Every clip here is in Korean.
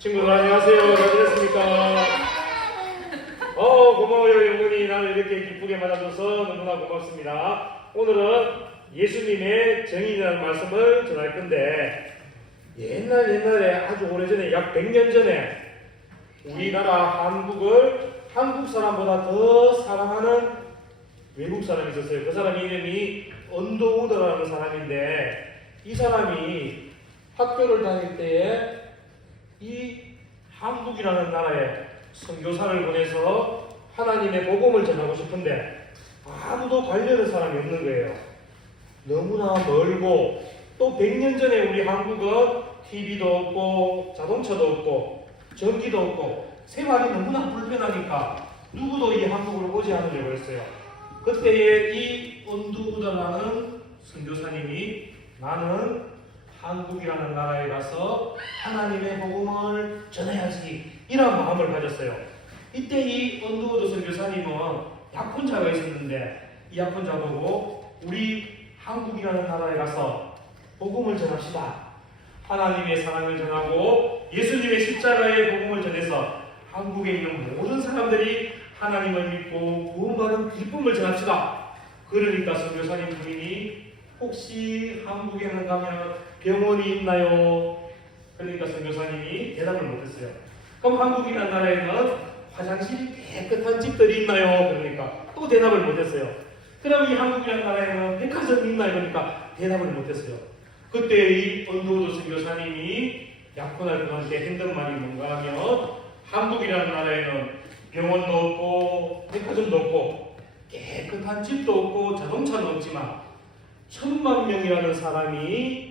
친구들 안녕하세요. 잘 지냈습니까? 고마워요. 영훈이 나를 이렇게 기쁘게 맞아줘서 너무나 고맙습니다. 오늘은 예수님의 정의라는 말씀을 전할 건데, 옛날에 아주 오래전에 약 100년 전에 우리나라 한국을 한국 사람보다 더 사랑하는 외국 사람이 있었어요. 그 사람 이름이 언더우드라는 사람인데, 이 사람이 학교를 다닐 때에 이 한국이라는 나라에 선교사를 보내서 하나님의 복음을 전하고 싶은데 아무도 관련된 사람이 없는 거예요. 너무나 멀고, 또 100년 전에 우리 한국은 TV도 없고 자동차도 없고 전기도 없고 생활이 너무나 불편하니까 누구도 이 한국으로 오지 않으려고 했어요. 그때에 이 언더우드라는 선교사님이 나는 한국이라는 나라에 가서 하나님의 복음을 전해야지, 이런 마음을 가졌어요. 이때 이 언더우드 선교사님은 약혼자가 있었는데 이 약혼자 보고 우리 한국이라는 나라에 가서 복음을 전합시다. 하나님의 사랑을 전하고 예수님의 십자가의 복음을 전해서 한국에 있는 모든 사람들이 하나님을 믿고 구원받은 기쁨을 전합시다. 그러니까 선교사님 부인이 혹시 한국에는 가면 병원이 있나요? 그러니까 선교사님이 대답을 못했어요. 그럼 한국이라는 나라에는 화장실이 깨끗한 집들이 있나요? 그러니까 또 대답을 못했어요. 그럼 이 한국이라는 나라에는 백화점이 있나요? 그러니까 대답을 못했어요. 그때 이 언더우드 선교사님이 약혼할 그한테 했던 말이 뭔가 하면, 한국이라는 나라에는 병원도 없고 백화점도 없고 깨끗한 집도 없고 자동차도 없지만 10,000,000명이라는 사람이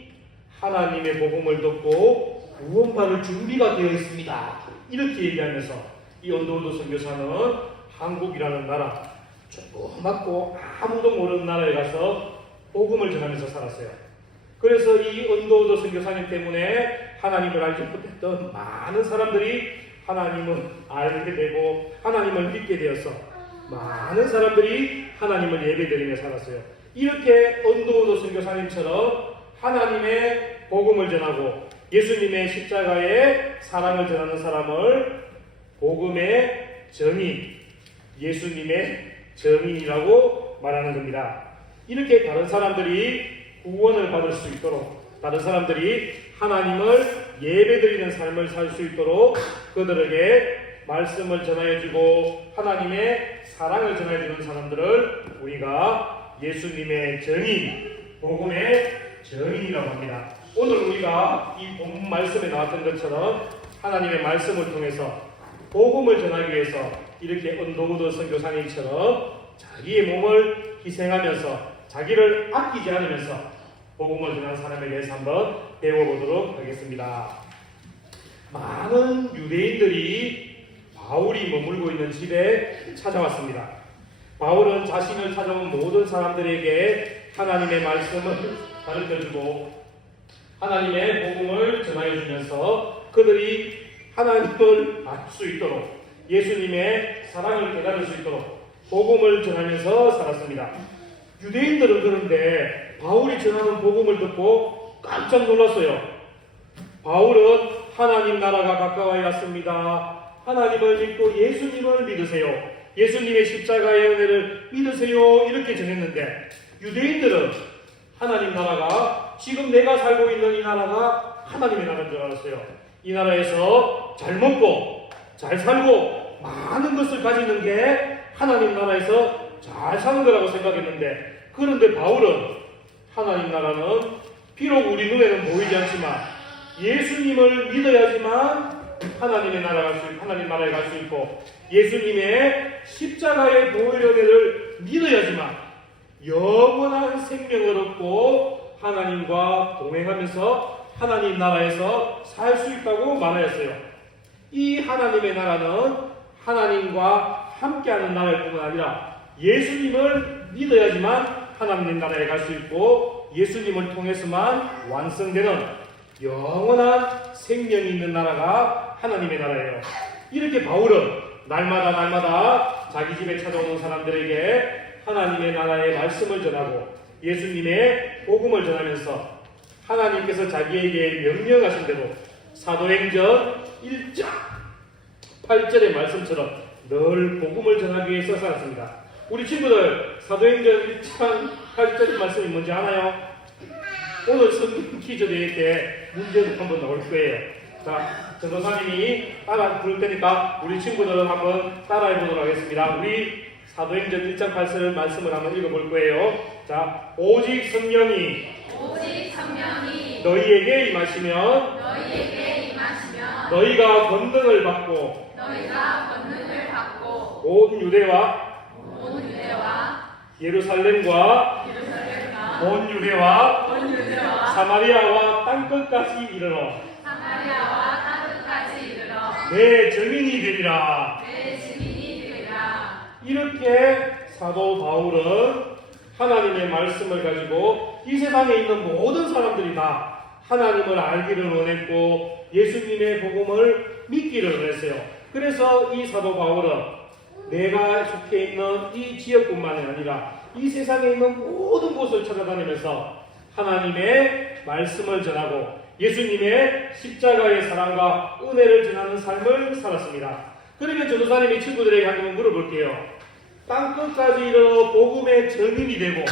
하나님의 복음을 듣고 구원받을 준비가 되어 있습니다. 이렇게 얘기하면서 이 언더우드 선교사는 한국이라는 나라, 조그맣고 아무도 모르는 나라에 가서 복음을 전하면서 살았어요. 그래서 이 언더우드 선교사님 때문에 하나님을 알지 못했던 많은 사람들이 하나님을 알게 되고 하나님을 믿게 되어서 많은 사람들이 하나님을 예배드리며 살았어요. 이렇게 언더우드 선교사님처럼 하나님의 복음을 전하고 예수님의 십자가의 사랑을 전하는 사람을 복음의 정인, 예수님의 정인이라고 말하는 겁니다. 이렇게 다른 사람들이 구원을 받을 수 있도록, 다른 사람들이 하나님을 예배드리는 삶을 살 수 있도록 그들에게 말씀을 전하여주고 하나님의 사랑을 전해주는 사람들을 우리가 예수님의 정인, 복음의 정인이라고 합니다. 오늘 우리가 이 본 말씀에 나왔던 것처럼 하나님의 말씀을 통해서 복음을 전하기 위해서 이렇게 언더우드 선교사님처럼 자기의 몸을 희생하면서 자기를 아끼지 않으면서 복음을 전하는 사람에 대해서 한번 배워보도록 하겠습니다. 많은 유대인들이 바울이 머물고 있는 집에 찾아왔습니다. 바울은 자신을 찾아온 모든 사람들에게 하나님의 말씀을 가르쳐주고 하나님의 복음을 전하여주면서 그들이 하나님을 알 수 있도록, 예수님의 사랑을 깨달을 수 있도록 복음을 전하면서 살았습니다. 유대인들은 그런데 바울이 전하는 복음을 듣고 깜짝 놀랐어요. 바울은 하나님 나라가 가까이 왔습니다. 하나님을 믿고 예수님을 믿으세요. 예수님의 십자가의 은혜를 믿으세요. 이렇게 전했는데 유대인들은 하나님 나라가, 지금 내가 살고 있는 이 나라가 하나님의 나라인 줄 알았어요. 이 나라에서 잘 먹고 잘 살고 많은 것을 가지는 게 하나님 나라에서 잘 사는 거라고 생각했는데, 그런데 바울은 하나님 나라는 비록 우리 눈에는 보이지 않지만 예수님을 믿어야지만 하나님 나라에 갈 수 있고, 예수님의 십자가의 보혈의 은혜를 믿어야지만 영원한 생명을 얻고 하나님과 동행하면서 하나님 나라에서 살 수 있다고 말하였어요. 이 하나님의 나라는 하나님과 함께하는 나라일 뿐만 아니라 예수님을 믿어야지만 하나님 나라에 갈 수 있고 예수님을 통해서만 완성되는 영원한 생명이 있는 나라가 하나님의 나라예요. 이렇게 바울은 날마다 자기 집에 찾아오는 사람들에게 하나님의 나라의 말씀을 전하고 예수님의 복음을 전하면서 하나님께서 자기에게 명령하신 대로 사도행전 1장 8절의 말씀처럼 늘 복음을 전하기 위해서 살았습니다. 우리 친구들 사도행전 1장 8절의 말씀이 뭔지 아나요? 오늘 성경 퀴즈 대회 때 문제도 한번 나올 거예요. 자, 전도사님이 따라 부를 테니까 우리 친구들은 한번 따라해 보도록 하겠습니다. 우리 사도행전 1장 8절 말씀을 한번 읽어볼 거예요. 자, 오직 성령이 너희에게 임하시면 너희가 권능을 받고 온 유대와 예루살렘과 온 유대와 사마리아와 땅끝까지 이르러 내 증인이 되리라. 이렇게 사도 바울은 하나님의 말씀을 가지고 이 세상에 있는 모든 사람들이 다 하나님을 알기를 원했고 예수님의 복음을 믿기를 원했어요. 그래서 이 사도 바울은 내가 속해 있는 이 지역뿐만이 아니라 이 세상에 있는 모든 곳을 찾아다니면서 하나님의 말씀을 전하고 예수님의 십자가의 사랑과 은혜를 전하는 삶을 살았습니다. 그러면 전도사님이 친구들에게 한번 물어볼게요. 땅끝까지 이르러 복음의 증인이 되고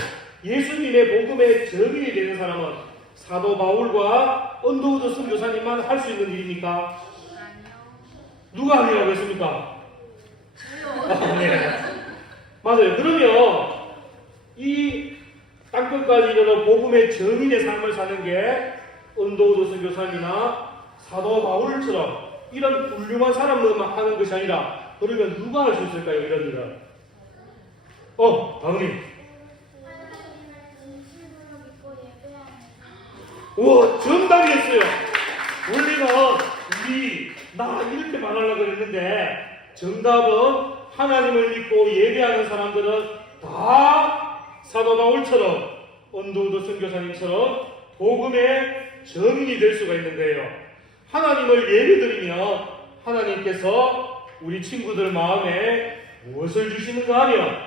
예수님의 복음의 증인이 되는 사람은 사도 바울과 언더우드 선교사님만 할 수 있는 일입니까? 누가 아니라고 했습니까? 네. 맞아요. 그러면 이 땅끝까지 이르러 복음의 증인의 삶을 사는 게 언더우드 선교사님이나 사도 바울처럼 이런 훌륭한 사람들만 하는 것이 아니라 그러면 누가 할 수 있을까요? 이런 일을. 다은님. 우와, 정답이었어요. 원래는 나 이렇게 말하려고 했는데 정답은 하나님을 믿고 예배하는 사람들은 다 사도 바울처럼 언더우드 선교사님처럼 복음의 증인이 될 수가 있는 거예요. 하나님을 예배드리면 하나님께서 우리 친구들 마음에 무엇을 주시는가 하면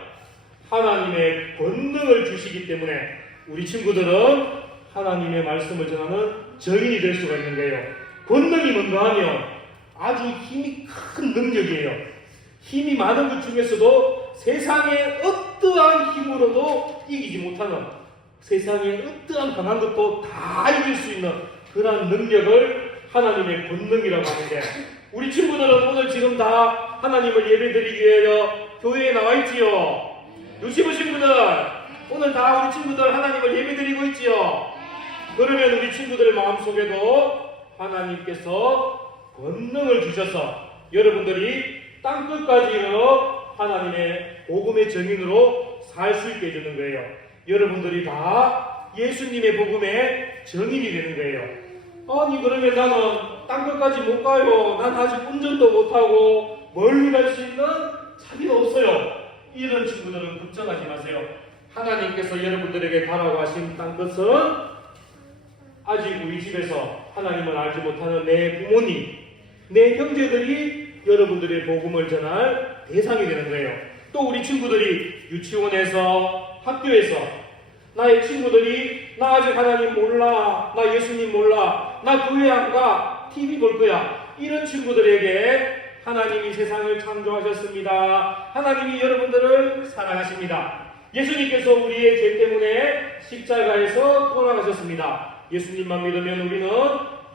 하나님의 권능을 주시기 때문에 우리 친구들은 하나님의 말씀을 전하는 증인이 될 수가 있는 거예요. 권능이 뭔가 하면 아주 힘이 큰 능력이에요. 힘이 많은 것 중에서도 세상의 어떠한 힘으로도 이기지 못하는, 세상의 어떠한 강한 것도 다 이길 수 있는 그런 능력을 하나님의 권능이라고 하는데, 우리 친구들은 오늘 지금 다 하나님을 예배드리기 위하여 교회에 나와 있지요. 유치부 친구들, 오늘 다 우리 친구들 하나님을 예배드리고 있지요. 그러면 우리 친구들의 마음속에도 하나님께서 권능을 주셔서 여러분들이 땅끝까지 이르러 하나님의 복음의 증인으로 살 수 있게 해주는 거예요. 여러분들이 다 예수님의 복음의 증인이 되는 거예요. 아니 그러면 나는 땅끝까지 못 가요. 난 아직 운전도 못하고 멀리 갈 수 있는 자비가 없어요. 이런 친구들은 걱정하지 마세요. 하나님께서 여러분들에게 가라고 하신 땅끝은 아직 우리 집에서 하나님을 알지 못하는 내 부모님, 내 형제들이 여러분들의 복음을 전할 대상이 되는 거예요. 또 우리 친구들이 유치원에서, 학교에서 나의 친구들이 나 아직 하나님 몰라, 나 예수님 몰라, 나 교회 안 가, TV 볼 거야, 이런 친구들에게 하나님이 세상을 창조하셨습니다. 하나님이 여러분들을 사랑하십니다. 예수님께서 우리의 죄 때문에 십자가에서 돌아가셨습니다. 예수님만 믿으면 우리는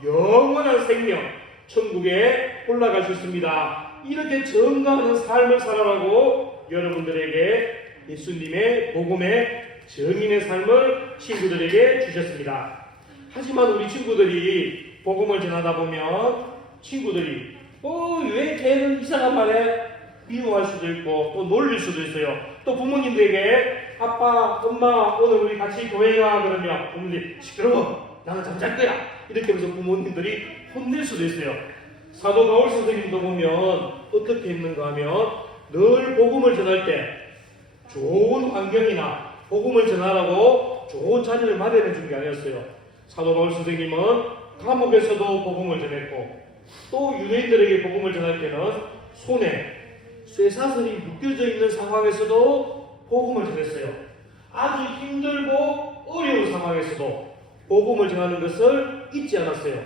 영원한 생명, 천국에 올라갈 수 있습니다. 이렇게 증거하는 삶을 살아라고 여러분들에게 예수님의 복음의 증인의 삶을 친구들에게 주셨습니다. 하지만 우리 친구들이 복음을 전하다 보면 친구들이 왜 걔는 이상한 말에 미워할 수도 있고 또 놀릴 수도 있어요. 또 부모님들에게 아빠, 엄마 오늘 우리 같이 교회 가 그러면 부모님들이 시끄러워, 나는 잠잘 거야, 이렇게 하면서 부모님들이 혼낼 수도 있어요. 사도 바울 선생님도 보면 어떻게 했는가 하면 늘 복음을 전할 때 좋은 환경이나 복음을 전하라고 좋은 자리를 마련해 준 게 아니었어요. 사도 바울 선생님은 감옥에서도 복음을 전했고 또 유대인들에게 복음을 전할 때는 손에 쇠사슬이 묶여져 있는 상황에서도 복음을 전했어요. 아주 힘들고 어려운 상황에서도 복음을 전하는 것을 잊지 않았어요.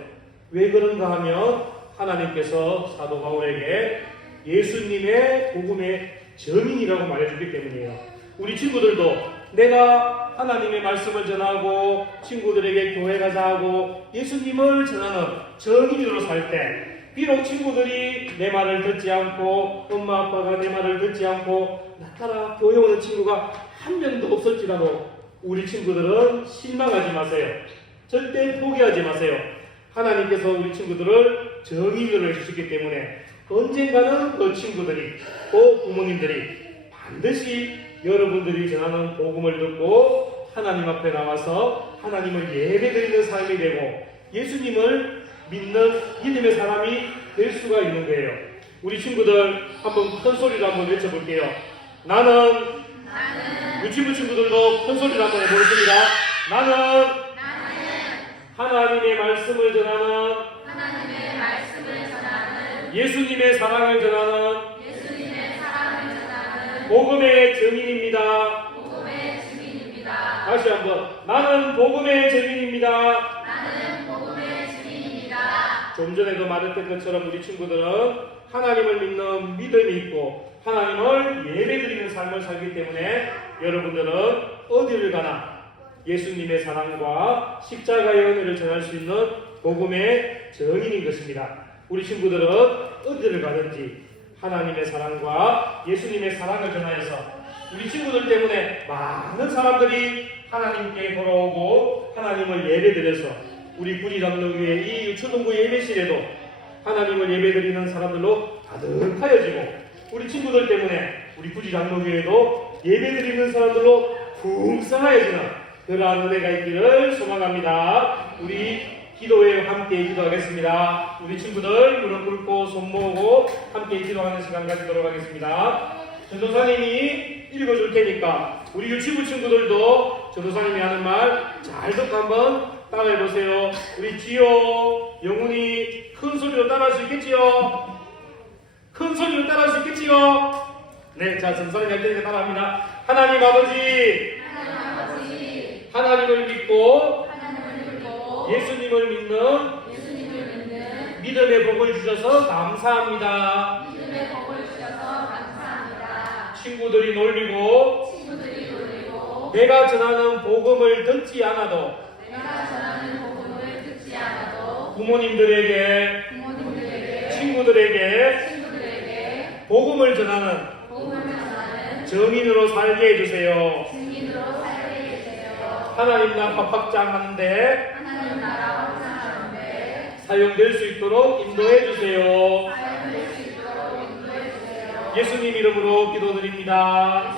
왜 그런가 하면 하나님께서 사도 바울에게 예수님의 복음의 증인이라고 말해주기 때문이에요. 우리 친구들도 내가 하나님의 말씀을 전하고 친구들에게 교회 가자 하고 예수님을 전하는 증인으로 살 때 비록 친구들이 내 말을 듣지 않고 엄마 아빠가 내 말을 듣지 않고 나 따라 교회 오는 친구가 한 명도 없을지라도 우리 친구들은 실망하지 마세요. 절대 포기하지 마세요. 하나님께서 우리 친구들을 증인으로 해주셨기 때문에 언젠가는 그 친구들이 또 부모님들이 반드시 여러분들이 전하는 복음을 듣고 하나님 앞에 나와서 하나님을 예배드리는 삶이 되고 예수님을 믿는 믿음의 사람이 될 수가 있는 거예요. 우리 친구들 한번 큰 소리로 한번 외쳐볼게요. 나는 유치부 친구들도 큰 소리로 한번 해보겠습니다. 나는 하나님의 말씀을 전하는 예수님의 사랑을 전하는 복음의 증인입니다. 다시 한번 나는 복음의 증인입니다. 좀 전에도 말했던 것처럼 우리 친구들은 하나님을 믿는 믿음이 있고 하나님을 예배드리는 삶을 살기 때문에 여러분들은 어디를 가나 예수님의 사랑과 십자가의 은혜를 전할 수 있는 복음의 증인인 것입니다. 우리 친구들은 어디를 가든지 하나님의 사랑과 예수님의 사랑을 전하여서 우리 친구들 때문에 많은 사람들이 하나님께 돌아오고 하나님을 예배드려서 우리 구리장로교회 이 초등부 예배실에도 하나님을 예배드리는 사람들로 가득하여지고 우리 친구들 때문에 우리 구리장로교회도 예배드리는 사람들로 풍성하여지는 그러한 은혜가 있기를 소망합니다. 우리 기도에 함께 기도하겠습니다. 우리 친구들 무릎 꿇고 손 모으고 함께 기도하는 시간 가지도록 하겠습니다. 전도사님이 읽어줄 테니까 우리 유치부 친구들도 전도사님이 하는 말 잘 듣고 한번 따라해보세요. 우리 지효, 영훈이 큰 소리로 따라할 수 있겠지요? 큰 소리로 따라할 수 있겠지요? 네, 자, 전도사님이 할 테니까 따라합니다. 하나님 아버지, 하나님을 믿고 예수님을 믿는 믿음의 복을 주셔서 감사합니다. 친구들이 놀리고 내가 전하는 복음을 듣지 않아도 부모님들에게 친구들에게 복음을 전하는 증인으로 살게 해주세요. 하나님 나라 확장하는데 사용될 수 있도록 인도해 주세요. 예수님 이름으로 기도드립니다.